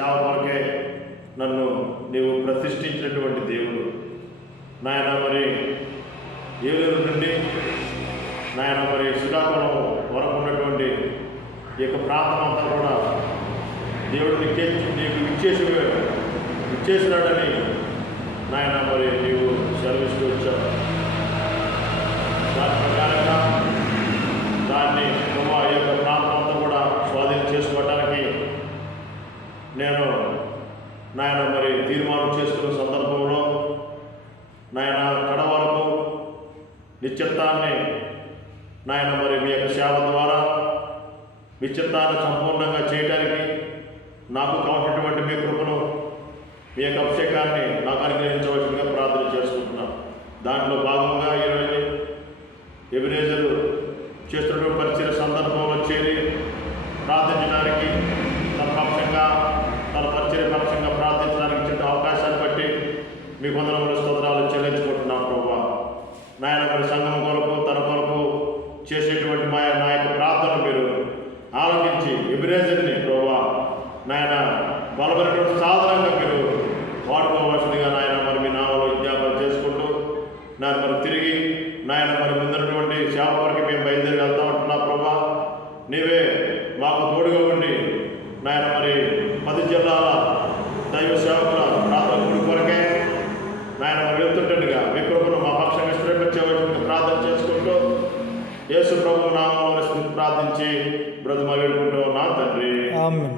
సేవ కొరకే నన్ను నీవు ప్రతిష్ఠించినటువంటి దేవుడు నాయన. మరి ఏలూరు నుండి నాయన మరి శ్రీకాకుళం వరకు ఉన్నటువంటి ఈ యొక్క ప్రాంతం అంతా కూడా దేవుడు నీకు ఇచ్చేసినాడని నాయన మరి నీవు సెలవిస్తూ వచ్చావు. దాని ప్రకారంగా దాన్ని ఈ యొక్క ప్రాంతం అంతా కూడా స్వాధీనం చేసుకోవడానికి నేను నాయన మరి తీర్మానం చేసుకున్న సందర్భంలో నాయన కడ వరకు నిశ్చిత్తాన్ని నాయన మరి మీ యొక్క సేవ ద్వారా నిశ్చిత్తాన్ని సంపూర్ణంగా చేయడానికి నాకు కావాల్సినటువంటి మీ కృపను మీ యొక్క అభిషేకాన్ని నాకు అనుగ్రహించవలసిందిగా ప్రార్థన చేసుకుంటున్నాను. దాంట్లో భాగంగా ఈరోజు ఎబినేజర్ చేస్తున్నటువంటి పరిచయ సందర్భంలో చేరి ప్రార్థించడానికి తన పరిచయ పక్షంగా ప్రార్థించడానికి ఇచ్చిన అవకాశాన్ని బట్టి మీ వందనములు స్తోత్రాలు చెల్లించుకుంటున్నాను ప్రభువా. నాయన మరి సంఘం కొరకు తన కొరకు చేసేటువంటి నా యొక్క ప్రార్థనలు మీరు ఆలోచించి ఎబినేజర్ని ప్రభువా నాయన బలమైనటువంటి సాధనంగా మీరు వాడుకోవాల్సిందిగా నాయన మరి మీ నామలో విజ్ఞాపన చేసుకుంటూ నాయన మరి తిరిగి నాయన మరి ముందున్నటువంటి సేవ కొరకు మేము బయలుదేరి వెళ్తా ఉంటున్నా ప్రభా. నీవే మాకు తోడుగా ఉండి నాయన మరి 10 జిల్లాల దైవ సేవకుల ప్రార్థన గుడి కొరకే నాయన మరి వెళ్తుంటండిగా మీ కృపను మా పక్షంగా శ్రేపించవలసిందిగా ప్రార్థన చేసుకుంటూ యేసు ప్రభు నామంలో ప్రార్థించి బ్రతుమ వేడుకుంటూ నా తండ్రి. ఆమేన్.